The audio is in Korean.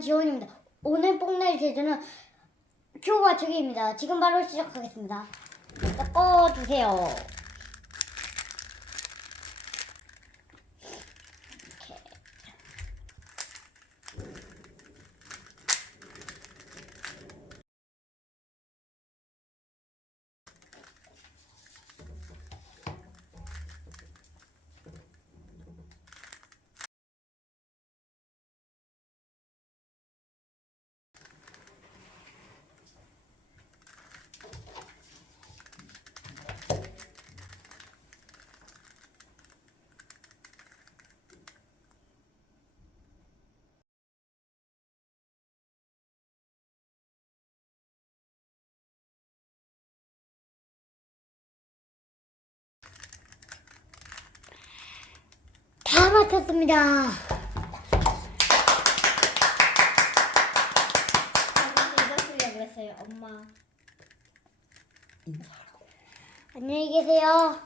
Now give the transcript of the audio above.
지원입니다. 오늘 뽕낼 제주는 큐 맞추기입니다. 지금 바로 시작하겠습니다. 자, 꺼주세요. 다 맞췄습니다. 읽었으려고 그랬어요, 엄마. 인사하라고. 안녕히 계세요.